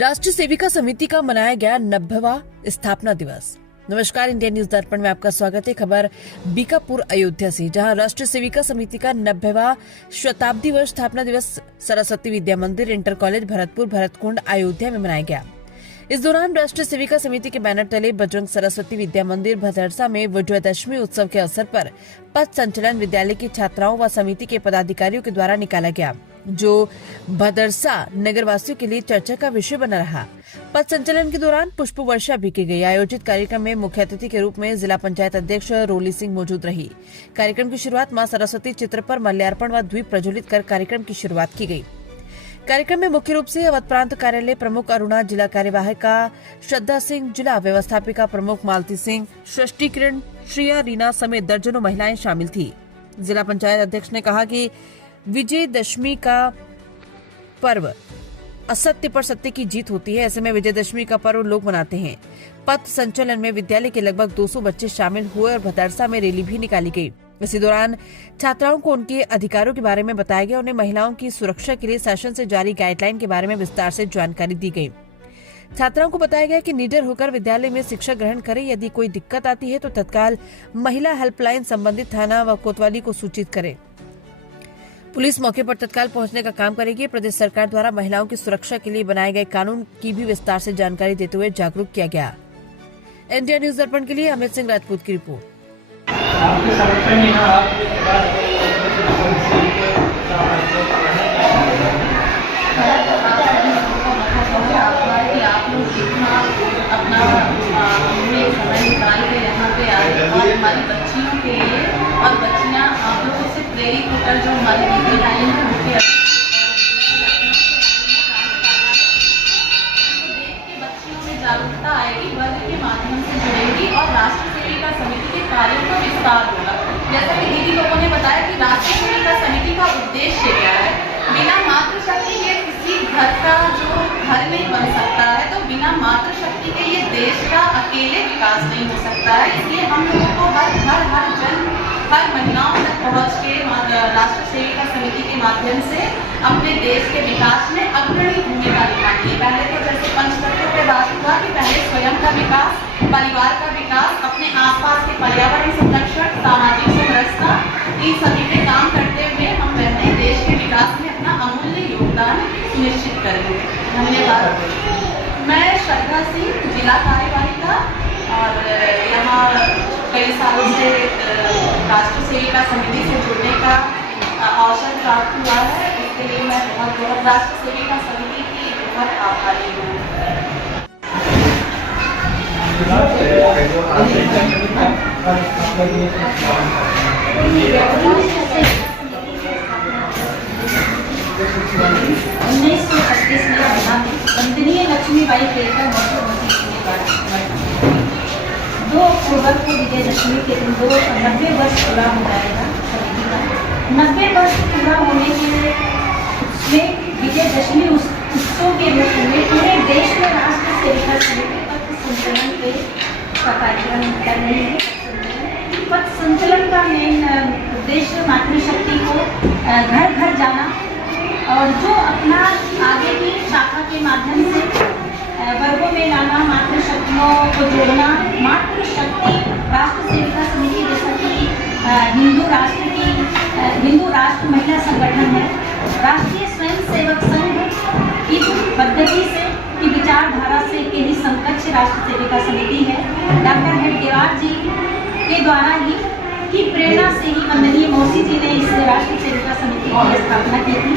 राष्ट्रीय सेविका समिति का मनाया गया 90वां स्थापना दिवस। नमस्कार, इंडिया न्यूज दर्पण में आपका स्वागत है। खबर बीकापुर अयोध्या से, जहां राष्ट्रीय सेविका समिति का 90वां शताब्दी वर्ष स्थापना दिवस सरस्वती विद्या मंदिर, इंटर कॉलेज भरतपुर, भरतकुंड, अयोध्या में मनाया गया। इस दौरान राष्ट्रीय सेविका समिति के बैनर तले बजरंग सरस्वती विद्या मंदिर भदरसा में विजयदशमी उत्सव के अवसर पर पथ संचलन विद्यालय की छात्राओं व समिति के पदाधिकारियों के द्वारा निकाला गया, जो भदरसा नगरवासियों के लिए चर्चा का विषय बना रहा। पथ संचलन के दौरान पुष्प वर्षा भी की गई। आयोजित कार्यक्रम में मुख्य अतिथि के रूप में जिला पंचायत अध्यक्ष रोली सिंह मौजूद रही। कार्यक्रम की शुरुआत मां सरस्वती चित्र पर माल्यार्पण व द्वीप प्रज्वलित कर कार्यक्रम की शुरुआत की गई। कार्यक्रम में मुख्य रूप से अवध प्रांत कार्यालय प्रमुख अरुणा, जिला कार्यवाहिका श्रद्धा सिंह, जिला व्यवस्थापिका प्रमुख मालती सिंह, सृष्टि किरण, श्रिया, रीना समेत दर्जनों महिलाएं शामिल थी। जिला पंचायत अध्यक्ष ने कहा कि विजयदशमी का पर्व असत्य पर सत्य की जीत होती है। ऐसे में विजयदशमी का पर्व लोग मनाते हैं। पथ संचलन में विद्यालय के लगभग 200 बच्चे शामिल हुए और भदरसा में रैली भी निकाली गई। इसी दौरान छात्राओं को उनके अधिकारों के बारे में बताया गया। उन्हें महिलाओं की सुरक्षा के लिए शासन से जारी गाइडलाइन के बारे में विस्तार से जानकारी दी गई। छात्राओं को बताया गया कि निडर होकर विद्यालय में शिक्षा ग्रहण करें। यदि कोई दिक्कत आती है तो तत्काल महिला हेल्पलाइन संबंधित थाना व कोतवाली को सूचित करें। पुलिस मौके पर तत्काल पहुंचने का काम करेगी। प्रदेश सरकार द्वारा महिलाओं की सुरक्षा के लिए बनाए गए कानून की भी विस्तार से जानकारी देते हुए जागरूक किया गया। इंडिया न्यूज दर्पण के लिए अमित सिंह राजपूत की रिपोर्ट। आपके संगठन में आप लोग जितना अपना समय निकाल के यहाँ पे आए और हमारी बच्चियों के लिए और बच्चियाँ आप लोगों से प्रेरित होकर जो हमारी ड्यूटी लाइन है उनके बच्चियों में जागरूकता आएगी, वर्ग के माध्यम से जुड़ेगी और राष्ट्रीय सेविका समिति के कार्यों का विस्तार होगा। जैसा कि दीदी लोगों ने बताया कि राष्ट्रीय सेविका समिति का उद्देश्य क्या है। बिना मातृशक्ति के किसी घर का जो घर नहीं बन सकता है, तो बिना मातृशक्ति के ये देश का अकेले विकास नहीं हो सकता है। इसलिए हम लोगों को हर जन, हर महिलाओं तक पहुँच के राष्ट्रीय सेविका समिति के माध्यम से अपने देश के विकास में अग्रणी भूमिका निभानी है। पहले तो जैसे पंचतत्व पे बात हुआ कि पहले स्वयं का विकास, परिवार का विकास, अपने आसपास के पर्यावरण संरक्षण, सामाजिक समरसता, इन सभी पे काम करते हुए हम अपने देश के विकास में अपना अमूल्य योगदान सुनिश्चित करेंगे। धन्यवाद। मैं श्रद्धा सिंह, जिला कार्यवाहिका, और यहाँ कई सालों से राष्ट्रीय सेविका समिति से जुड़ने का अवसर प्राप्त हुआ है। इसके लिए मैं बहुत राष्ट्रीय सेविका समिति की बहुत आभारी हूँ। 1936 में वंदनीय लक्ष्मीबाई केलकर मौजूद 2 अक्टूबर को विजयदशमी के दिन 90 वर्ष पूरा हो जाएगा समिति का। 90 वर्ष पूरा होने के विजयदशमी उत्सव के रूप में पूरे देश में राष्ट्रीय सेविका समिति पथ संचलन पे का कार्यक्रम कर रही है। पथ संचलन का मेन उद्देश्य मातृशक्ति को घर घर जाना और जो अपना आगे की शाखा के माध्यम से वर्गों में लाना, मातृशक्तियों को जोड़ना। मातृशक्ति राष्ट्रीय सेविका समिति जैसा कि हिंदू राष्ट्र महिला संगठन है। राष्ट्रीय स्वयंसेवक संघ की पद्धति से, की विचारधारा से के ही समकक्ष राष्ट्रीय सेविका समिति है। डॉक्टर हेडगेवार जी के द्वारा ही की प्रेरणा से ही वंदनीय मौसी जी ने इस राष्ट्रीय सेविका समिति की स्थापना की थी।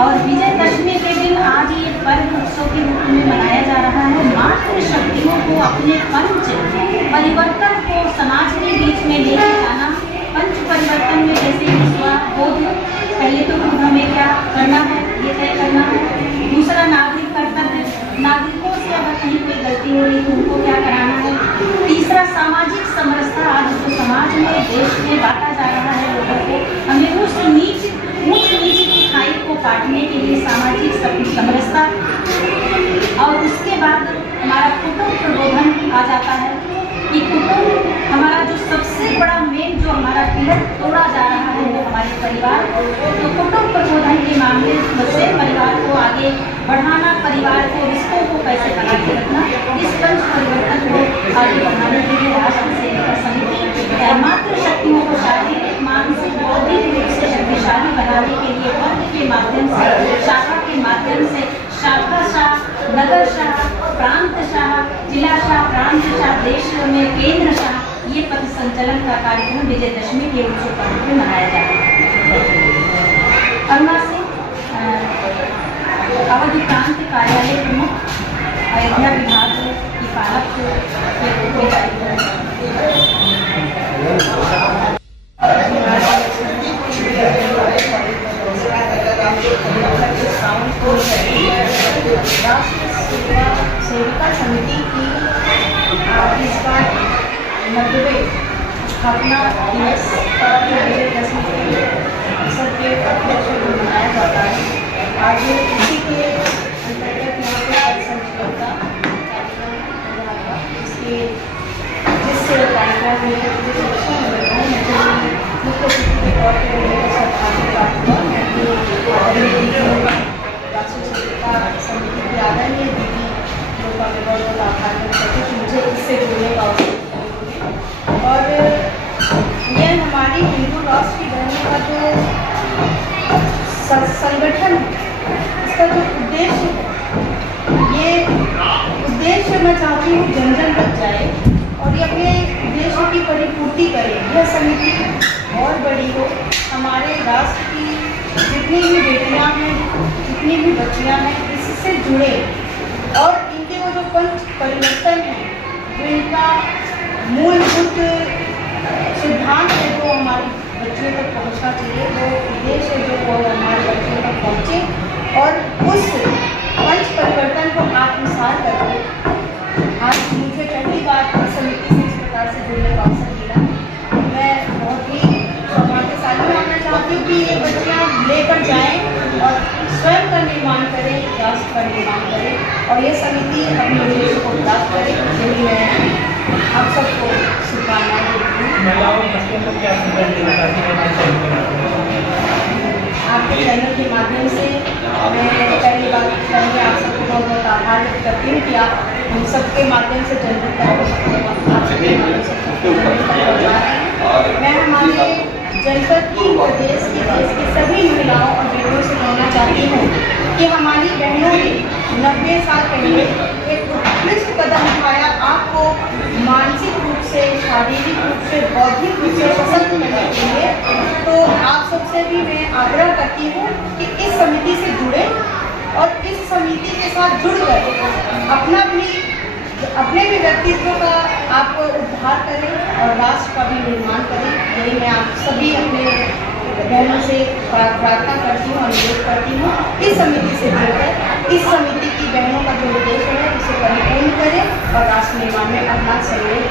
और विजयदशमी के दिन आज ये पर्व उत्सव के रूप में मनाया जा रहा है। मातृशक्तियों को अपने पंच परिवर्तन को समाज के बीच में लेकर जाना। पंच परिवर्तन में जैसे बोध, पहले तो हमें क्या करना है ये तय करना है। दूसरा नागरिक कर्तव्य, नागरिकों से अगर कहीं कोई गलती हो रही तो उनको क्या कराना है। तीसरा सामाजिक समरसता, आज जो समाज में देश में बांटा जा रहा है लोगों को, हमें उस ऊंच नीच की खाई को काटने के लिए सामाजिक समरसता। और उसके बाद हमारा कुटुंब प्रबोधन आ जाता है कि कुटुंब हमारा जो सबसे बड़ा मेन जो हमारा पिलर तोड़ा जा रहा है वो हमारे परिवार। तो कुटुंब प्रबोधन के मामले से परिवार को आगे बढ़ाना, परिवार को रिश्तों शाखा के माध्यम से शाखा शाह, नगर शाह, प्रांत शाह, जिला शाह, प्रांत शाह, देश में केंद्र शाह, ये पथ संचलन का कार्यक्रम विजयदशमी के उत्सव पर्व में मनाया जाता है। अरुणा से अवधि प्रांत कार्यालय प्रमुख अयोध्या विभाग की पालक राष्ट्रीय सेविका समिति की इस बार 90वें स्थापना दिवस पर विजयदशमी के अवसर के उपलक्ष्य में मनाया जाता है। आज इसी के अंतर्गत यहाँ पे संचलन का कार्यक्रम हो रहा था। इसके जिस कार्यक्रम में जिस विषय में बताऊँ मैं मुख्य अतिथि के तौर पर मेरे साथ आशीर्वाद हुआ। मैं अपनी राष्ट्रीय सेविका समिति की आदरणीय दीदी लोगों का मैं बहुत बहुत आभार व्यक्त करती हूँ कि मुझे इससे जुड़ने का अवसर दिया। और यह हमारी हिंदू राष्ट्र की बहनों का जो संगठन है, इसका जो उद्देश्य है, ये उद्देश्य मैं चाहती हूँ जन जन तक जाए और ये अपने उद्देश्य की परिपूर्ति करे। यह समिति और बड़ी हो, हमारे राष्ट्र की जितनी भी बेटियां हैं, जितनी भी बच्चियां हैं, इससे जुड़े और इनके वो जो पंच परिवर्तन है, जो इनका मूलभूत सिद्धांत है जो हमारी बच्चियों तक पहुंचना चाहिए, वो उद्देश्य है जो वो हमारे बच्चियों तक पहुँचे और उस पंच परिवर्तन को आत्मसात करके आज मुझे पहली बार समिति से इस प्रकार से जुड़ने का अवसर मिला। मैं बहुत ही सौभाग्यशाली मानना चाहती हूँ कि ये बच्चियाँ लेकर जाएँ और स्वयं का निर्माण करें, राष्ट्र का निर्माण करें और ये समिति अपने उद्देश्य को प्राप्त करे। यही मैं आप सबको शुभकामनाएं देती हूँ। आपके चैनल के माध्यम से मैं पहली बार पहले आप सबको बहुत बहुत आभार व्यक्त करती हूँ कि आप हम सबके माध्यम से जनता मैं हमारे जनपद की और देश की सभी महिलाओं और बहनों से कहना चाहती हूँ कि हमारी बहनों ने 90 साल पहले एक उत्कृष्ट कदम उठाया आपको मानसिक रूप से, शारीरिक रूप से, बौद्धिक रूप से सशक्त करने के लिए। तो आप सबसे भी मैं आग्रह करती हूँ कि इस समिति से जुड़े और इस समिति के साथ जुड़कर अपने भी व्यक्तित्व का आप उद्धार करें और राष्ट्र का भी निर्माण करें। यही मैं आप सभी अपने बहनों से प्रार्थना करती हूँ, अनुरोध करती हूँ। इस समिति से जुड़कर इस समिति की बहनों का जो उद्देश्य है उसे परिपूर्ण करें और राष्ट्र निर्माण में अपना सहयोग